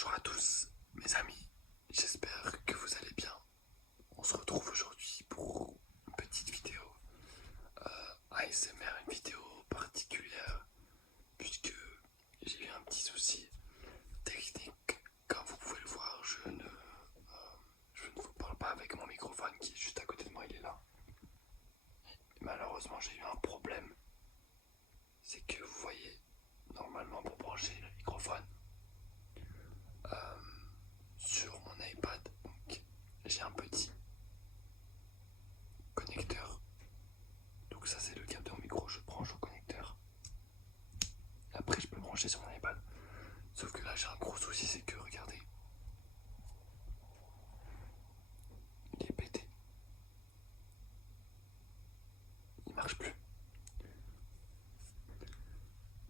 Bonjour à tous, mes amis, j'espère que vous allez bien. On se retrouve aujourd'hui pour une petite vidéo ASMR, une vidéo particulière, puisque j'ai eu un petit souci technique. Comme vous pouvez le voir, je ne vous parle pas avec mon microphone qui est juste à côté de moi, il est là. Et malheureusement, j'ai eu un problème. C'est que vous voyez, normalement pour brancher le microphone, sur mon iPad, donc j'ai un petit connecteur. Donc ça c'est le câble de mon micro, je branche au connecteur. Après je peux brancher sur mon iPad. Sauf que là j'ai un gros souci, c'est que regardez, il est pété. Il marche plus.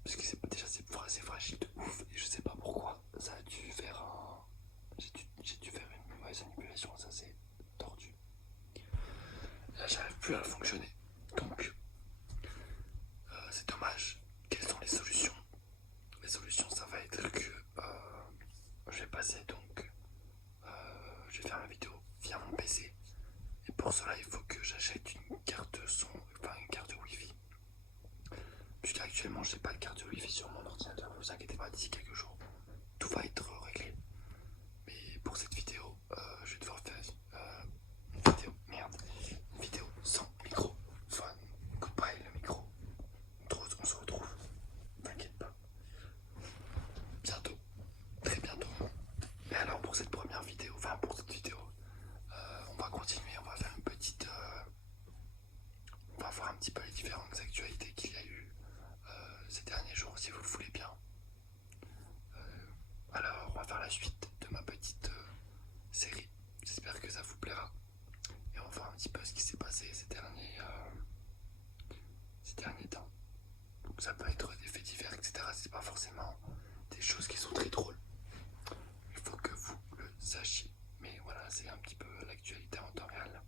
Parce que déjà c'est fragile de ouf et je sais pas pourquoi. Ça a dû faire un. J'ai dû faire une mauvaise manipulation, ça c'est tordu. Là j'arrive plus à fonctionner. Donc c'est dommage. Quelles sont les solutions? Les solutions ça va être que je vais passer donc je vais faire ma vidéo via mon PC. Et pour cela il faut que j'achète une carte son, enfin une carte Wi-Fi. Puisqu'actuellement j'ai pas de carte Wi-Fi sur mon ordinateur, ne vous inquiétez pas, d'ici quelques jours tout va être réglé. Mais pour cette vidéo, je vais devoir faire une vidéo sans microphone. Goodbye le micro. On se retrouve, t'inquiète pas, bientôt, très bientôt. Et alors pour cette première vidéo, on va continuer, on va faire une petite, on va voir un petit peu les différentes actualités qu'il y a eu ces derniers jours, si vous le voulez bien. Alors on va faire la suite de ma petite série. J'espère que ça vous plaira. Et on va voir un petit peu ce qui s'est passé ces derniers temps. Donc ça peut être des faits divers, etc. C'est pas forcément des choses qui sont très drôles. Il faut que vous le sachiez. Mais voilà, c'est un petit peu l'actualité en temps réel.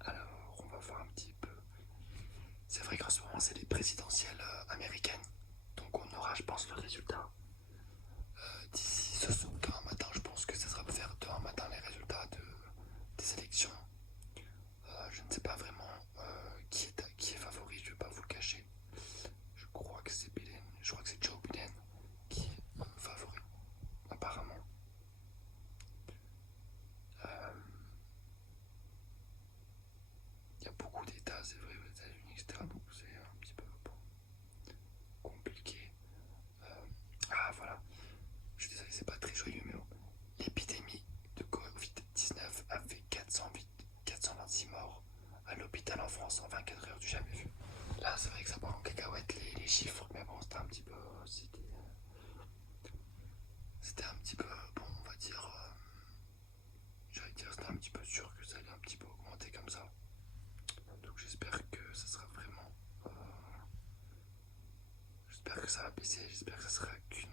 Alors, on va voir un petit peu. C'est vrai qu'en ce moment, c'est les présidentielles américaines. Donc on aura, je pense, le résultat d'ici ce soir, demain matin. Je pense que ça sera faire demain matin les résultats des élections. Je ne sais pas vraiment qui est favori, je ne vais pas vous le cacher. Je crois que c'est Biden, je crois que c'est Joe Biden qui est favori, apparemment. Il y a beaucoup d'États, c'est vrai, aux États-Unis, etc. Donc c'est un petit peu compliqué. Ah voilà, je suis désolé, c'est pas très joyeux, mais bon. L'épidémie de Covid-19 a fait 426 morts à l'hôpital en France en 24 heures, du jamais vu. Là, c'est vrai que ça part en cacahuète les chiffres, mais bon, c'était un petit peu. C'était un petit peu. Bon, on va dire. J'allais dire, c'était un petit peu sûr que ça allait un petit peu augmenter comme ça. Donc j'espère que ça sera vraiment. J'espère que ça va baisser, j'espère que ça sera qu'une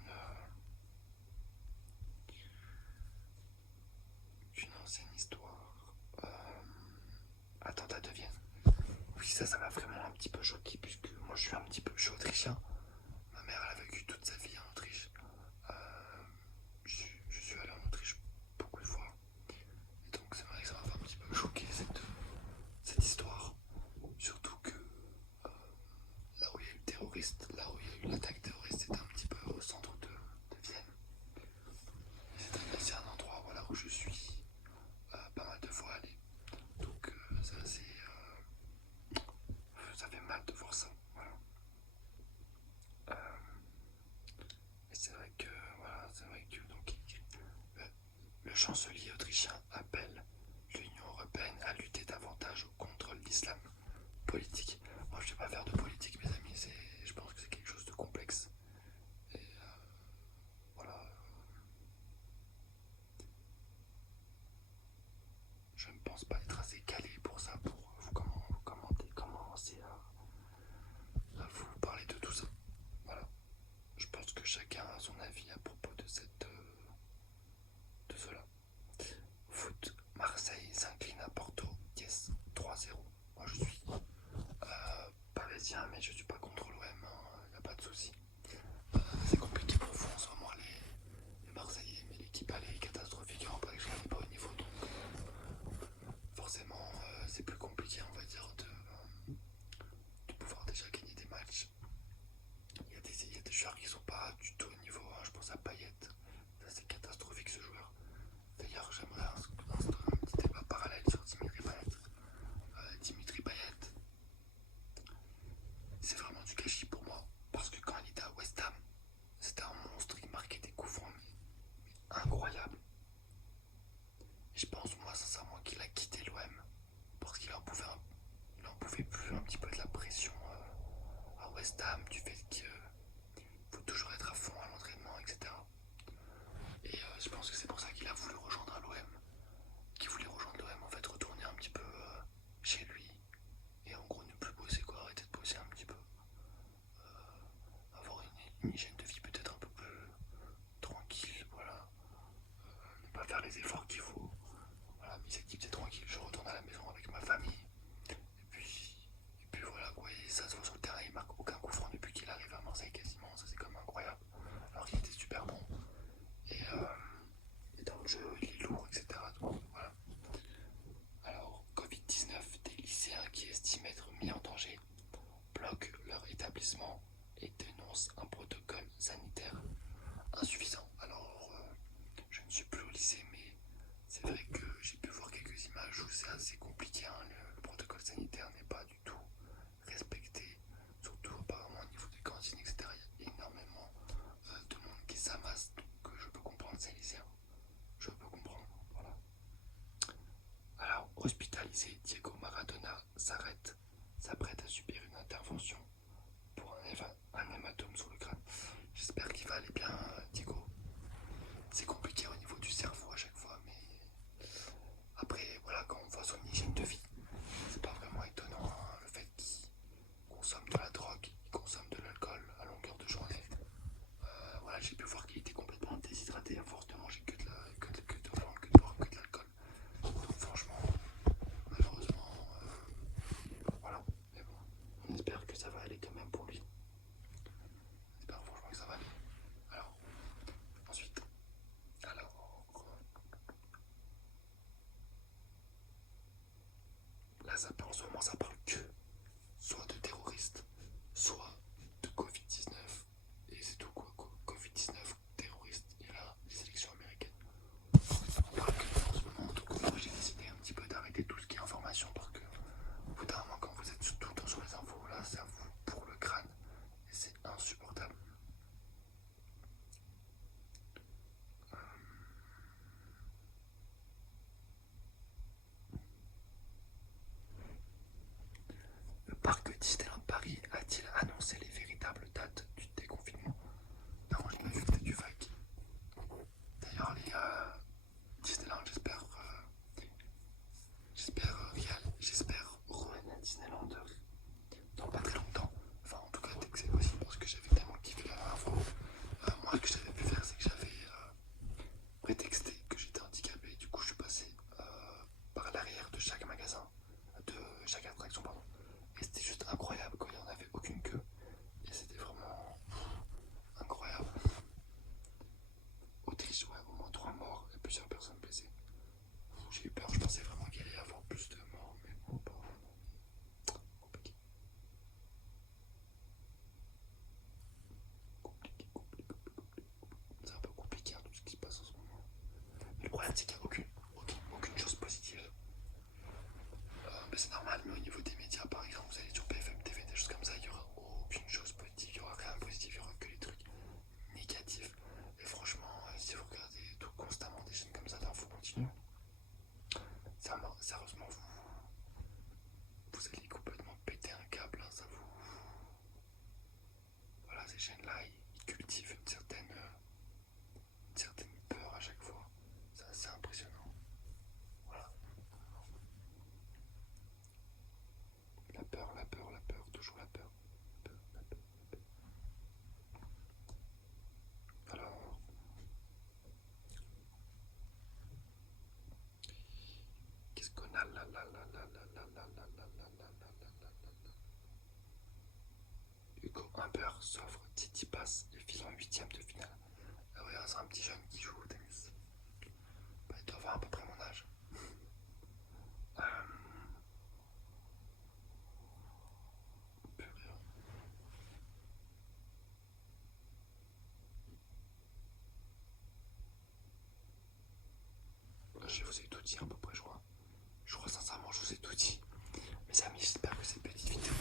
ancienne histoire. Attentat de Vienne. Oui, ça m'a vraiment un petit peu choqué, puisque moi je suis un petit peu, je suis autrichien. Ma mère elle a vécu toute sa vie en Autriche. Euh, je suis allé en Autriche beaucoup de fois. Et donc c'est vrai que ça m'a fait un petit peu choqué cette histoire. Surtout que là où il y a eu le terroriste, là où il y a eu l'attaque terroriste, c'était un petit peu au centre de Vienne. C'est un endroit voilà, où je suis pas mal de fois allé. Donc ça fait mal de voir ça. Voilà. Et c'est vrai que voilà, c'est vrai que donc le chancelier autrichien appelle l'Union européenne à lutter davantage contre l'islam politique. Moi je ne vais pas faire de politique mes amis, je pense que c'est quelque chose de complexe. Et voilà, je ne pense pas être assez calé pour ça, pour vous commencer à vous parler de tout ça. Voilà. Je pense que chacun a son avis à propos de cela. Foot, Marseille s'incline à Porto, yes, 3-0. Moi je suis parisien, mais je suis pas contre l'OM, il n'y a pas de souci. là elle est catastrophique, et en vrai je n'arrive pas au niveau, donc forcément c'est plus compliqué on va dire de pouvoir déjà gagner des matchs. Il y a des joueurs qui sont pas du tout au niveau, hein. Je pense à Payet, ça c'est catastrophique ce joueur. D'ailleurs j'aimerais instaurer un petit débat parallèle sur Dimitri Payet. Dimitri Payet, c'est vraiment du gâchis pour moi, parce que quand il était à West Ham, c'était un monstre, il marquait des coups francs mais incroyables. Et je pense moi sincèrement qu'il a quitté l'OM parce qu'il en pouvait plus un petit peu de la pression à West Ham, du fait qu'il faut toujours être à fond à l'entraînement, etc. Et je pense que c'est pour ça qu'il a voulu rejoindre l'OM, qu'il voulait rejoindre l'OM, en fait retourner un petit peu chez lui et en gros ne plus bosser quoi, arrêter de bosser un petit peu, avoir une hygiène de vie peut-être un peu plus tranquille, voilà, ne pas faire les efforts qu'il faut. Voilà, mes activités tranquilles, je retourne à la maison avec ma famille. Et puis voilà quoi, et ça se voit sur le terrain, il marque aucun coup franc depuis qu'il arrive à Marseille quasiment, ça c'est quand même incroyable. Alors qu'il était super bon. Et dans le jeu, il est lourd, etc. Donc voilà. Alors, Covid-19, des lycéens qui estiment être mis en danger bloquent leur établissement et dénoncent un protocole sanitaire insuffisant. Alors, je ne suis plus au lycée, mais c'est vrai que j'ai pu voir quelques images où c'est assez compliqué, hein. Le protocole sanitaire n'est pas du tout respecté, surtout apparemment au niveau des cantines, etc. Il y a énormément de monde qui s'amasse, donc je peux comprendre ces lycéens. Je peux comprendre, voilà. Alors, hospitalisé, Diego Maradona s'apprête à subir une intervention pour un hématome sur le crâne. J'espère qu'il va aller bien, Diego. C'est compliqué au niveau du cerveau à chaque fois, mais après, voilà, quand on voit son hygiène de vie, c'est pas vraiment étonnant, hein, le fait qu'il consomme de la drogue, qu'il consomme de l'alcool à longueur de journée. Voilà, j'ai pu voir qu'il était complètement déshydraté à force de manger que de boire que de l'alcool. Donc franchement, malheureusement, voilà. Mais bon, on espère que ça va aller quand même pour lui. On espère franchement que ça va aller. Alors, ensuite, alors, là, en ce moment, ça parle que soit de terroristes, soit de Covid-19. Et c'est tout quoi, Covid-19, terroristes, et là, les élections américaines. On parle que en ce moment, donc moi j'ai décidé un petit peu d'arrêter tout ce qui est information parce que au bout d'un moment, quand vous êtes tout le temps sur les infos, là, ça vous pour le crâne et c'est insupportable. Le parc Disneyland Paris a-t-il annoncé les véritables dates du déconfinement? Non, j'ai pas vu que t'as du vague. D'ailleurs, les Disneyland, j'espère revenir à Disneyland dans pas très longtemps. Enfin, en tout cas, dès que c'est possible, parce que j'avais tellement kiffé la dernière fois. Moi, ce que j'avais pu faire, c'est que j'avais prétexté que j'étais handicapé. Du coup, je suis passé par l'arrière de chaque magasin, de chaque attraction, pardon. Et c'était juste incroyable, quoi. Il n'y en avait aucune queue. Et c'était vraiment incroyable. Autriche, ouais, au moins 3 morts et plusieurs personnes blessées. J'ai eu peur, je pensais vraiment qu'il allait y avoir plus de morts, mais bon, pas compliqué. C'est un peu compliqué hein, tout ce qui se passe en ce moment. Mais le problème, c'est qu'il n'y a aucune chose positive. Mais c'est normal, mais au niveau des médias, par exemple, vous allez sur BFM TV, des choses comme ça, il n'y aura aucune chose positive, il n'y aura rien de positif, il n'y aura que les trucs négatifs. Et franchement, si vous regardez tout constamment des chaînes comme ça d'infos continues, sérieusement, vous allez complètement péter un câble, hein, ça vous. Voilà, ces chaînes-là, ils cultivent une certaine peur à chaque fois. C'est assez impressionnant. Voilà. La peur, toujours la peur. La peur, la peur, la peur. Alors, qu'est-ce qu'on a Hugo Humbert s'offre Titi Pass et file en huitième de finale. Ah ouais, c'est un petit jeune qui joue au tennis. doit avoir à peu près mon âge. Euh, purée. Je vous ai tout dit à peu près, je crois. Je crois sincèrement, je vous ai tout dit. Mes amis, j'espère que cette petite vidéo